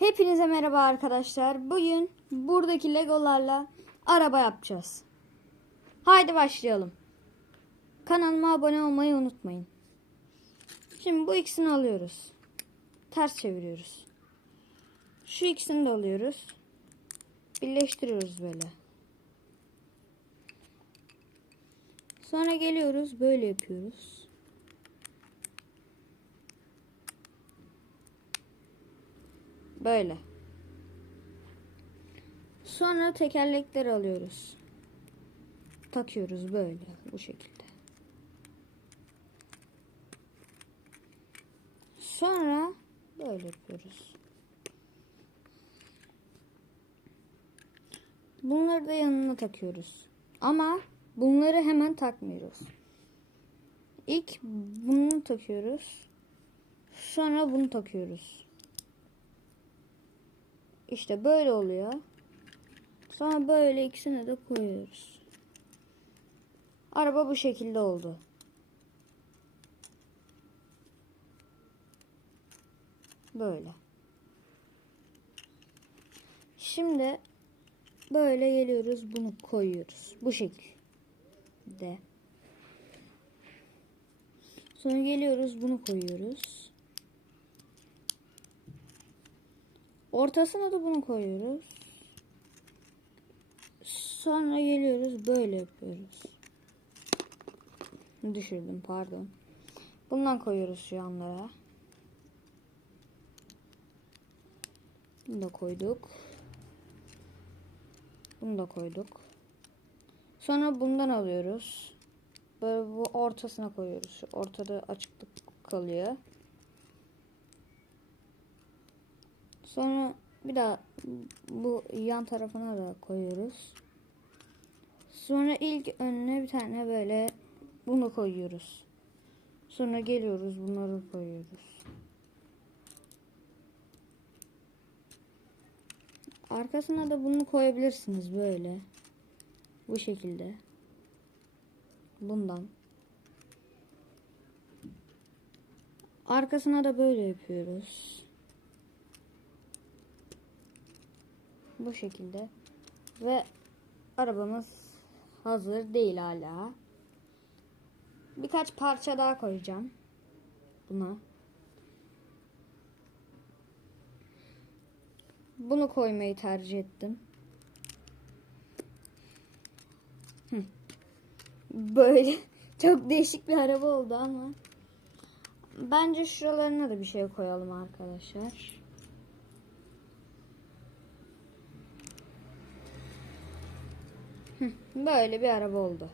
Hepinize merhaba arkadaşlar. Bugün buradaki legolarla araba yapacağız. Haydi başlayalım. Kanalıma abone olmayı unutmayın. Şimdi bu ikisini alıyoruz. Ters çeviriyoruz. Şu ikisini de alıyoruz. Birleştiriyoruz böyle. Sonra geliyoruz böyle yapıyoruz. Böyle. Sonra tekerlekleri alıyoruz. Takıyoruz böyle bu şekilde. Sonra böyle yapıyoruz. Bunları da yanına takıyoruz. Ama bunları hemen takmıyoruz. İlk bunu takıyoruz. Sonra bunu takıyoruz. İşte böyle oluyor. Sonra böyle ikisini de koyuyoruz. Araba bu şekilde oldu. Böyle. Şimdi böyle geliyoruz bunu koyuyoruz. Bu şekilde. Sonra geliyoruz bunu koyuyoruz. Ortasına da bunu koyuyoruz. Sonra geliyoruz böyle yapıyoruz. Düşürdüm pardon. Bundan koyuyoruz şu yanlara. Bunu da koyduk. Bunu da koyduk. Sonra bundan alıyoruz. Böyle bu ortasına koyuyoruz. Ortada açıklık kalıyor. Sonra bir daha bu yan tarafına da koyuyoruz. Sonra ilk önüne bir tane böyle bunu koyuyoruz. Sonra geliyoruz bunları koyuyoruz. Arkasına da bunu koyabilirsiniz böyle. Bu şekilde. Bundan. Arkasına da böyle yapıyoruz. Bu şekilde. Ve arabamız hazır değil hala. Birkaç parça daha koyacağım. Buna. Bunu koymayı tercih ettim. Böyle çok değişik bir araba oldu ama bence şuralarına da bir şey koyalım arkadaşlar. Böyle bir araba oldu.